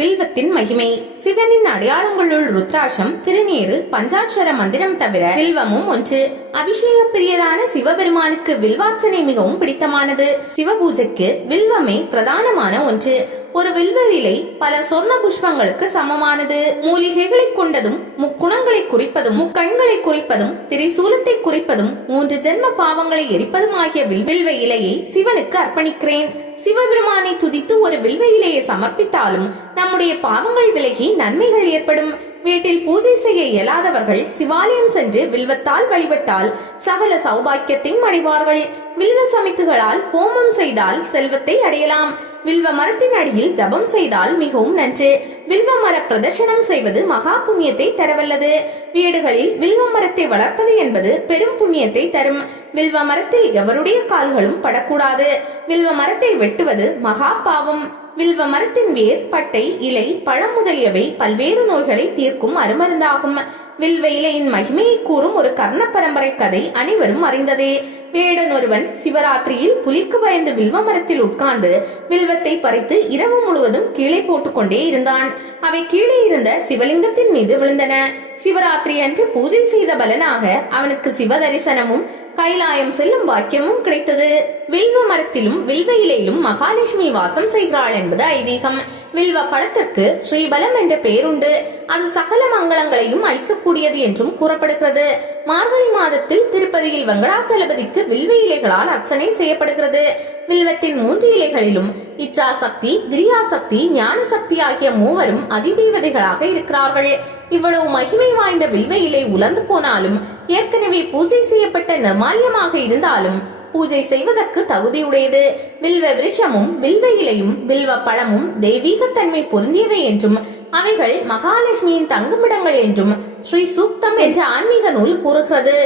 வில்வத்தின் மகிமை. சிவனின் அடையாளங்களுள் ருத்ராட்சம், திருநீறு, பஞ்சாட்சர மந்திரம் தவிர வில்வமும் ஒன்று. அபிஷேக பிரியரான சிவபெருமானுக்கு வில்வார்ச்சனை மிகவும் பிடித்தமானது. சிவபூஜைக்கு வில்வமே பிரதானமான ஒன்று. ஒரு வில்வ இலை பல சொர்ண புஷ்பங்களுக்கு சமமானது. மூலிகைகளை கொண்டதும், முக்குணங்களை குறிப்பதும், முக்கண்களை குறிப்பதும், திரிசூலத்தை குறிப்பதும், 3 ஜென்ம பாவங்களை எரிப்பதும் ஆகிய வில்வ இலையை சிவனுக்கு அர்ப்பணிக்கிறேன். சிவபெருமானை துதித்து ஒரு வில்வ இலையை சமர்ப்பித்தாலும் நம்முடைய பாவங்கள் விலகி நன்மைகள் ஏற்படும். வீட்டில் பூஜை செய்ய இயலாதவர்கள் சிவாலயம் சென்று வில்வத்தால் வழிபட்டால் சகல சௌபாக்கியத்தையும் அடைவார்கள். வில்வ சமித்துகளால் ஹோமம் செய்தால் செல்வத்தை அடையலாம். வில்வ மரத்தின் அடியில் ஜபம் செய்தால் மிகவும் நன்று. வில்வ மர பிரதர்ஷனம் செய்வது மகா புண்ணியத்தை தரவல்லது. வீடுகளில் வில்வ மரத்தை வளர்ப்பது என்பது பெரும் புண்ணியத்தை தரும். வில்வ மரத்தில் எவருடைய கால்களும் படக்கூடாது. வில்வ மரத்தை வெட்டுவது மகா பாவம். வில்வ மரத்தின் வேர், பட்டை, இலை, பழம் முதலியவை பல்வேறு நோய்களை தீர்க்கும் அருமருந்தாகும். வில்வ இலையின் மகிமையை கூறும் ஒரு கர்ண பரம்பரை கதை அனைவரும் அறிந்ததே. வேடன் ஒருவன் சிவராத்திரியில் புலிக்கு பயந்து வில்வ மரத்தில் உட்கார்ந்து வில்வத்தை பறித்து இரவு முழுவதும் கீழே போட்டுக்கொண்டே இருந்தான். அவை கீழே இருந்த சிவலிங்கத்தின் மீது விழுந்தன. சிவராத்திரி அன்று பூஜை செய்த பலனாக அவனுக்கு சிவ தரிசனமும் கைலாயம் செல்லும் பாக்கியமும் கிடைத்தது. வில்வ மரத்திலும் வில்வ இலையிலும் மகாலட்சுமி வாசம் செய்கிறாள் என்பது ஐதீகம். வில்வ பழத்திற்கு ஸ்ரீபலம் என்ற பெயருண்டு. அது சகல மங்களங்களையும் அளிக்கக்கூடியது என்றும் கூறப்படுகிறது. மார்கழி மாதத்தில் திருப்பதியில் வெங்கடாச்சலபதிக்கு வில்வ இலைகளால் அர்ச்சனை செய்யப்படுகிறது. வில்வத்தின் 3 இலைகளிலும் இச்சா சக்தி, கிரியா சக்தி, ஞான சக்தி ஆகிய மூவரும் அதிதேவதைகளாக இருக்கிறார்கள். இவ்வளவு மகிமை வாய்ந்த வில்வ இலை உலர்ந்து போனாலும், ஏற்கனவே பூஜை செய்யப்பட்ட நிர்மால்யமாக இருந்தாலும் பூஜை செய்வதற்கு தகுதியுடையது. வில்வ விருஷமும் வில்வ இலையும் வில்வ பழமும் தெய்வீகத்தன்மை பொருந்தியவை என்றும் அவைகள் மகாலட்சுமியின் தங்குமிடங்கள் என்றும் ஸ்ரீ சூக்தம் என்ற ஆன்மீக நூல் கூறுகிறது.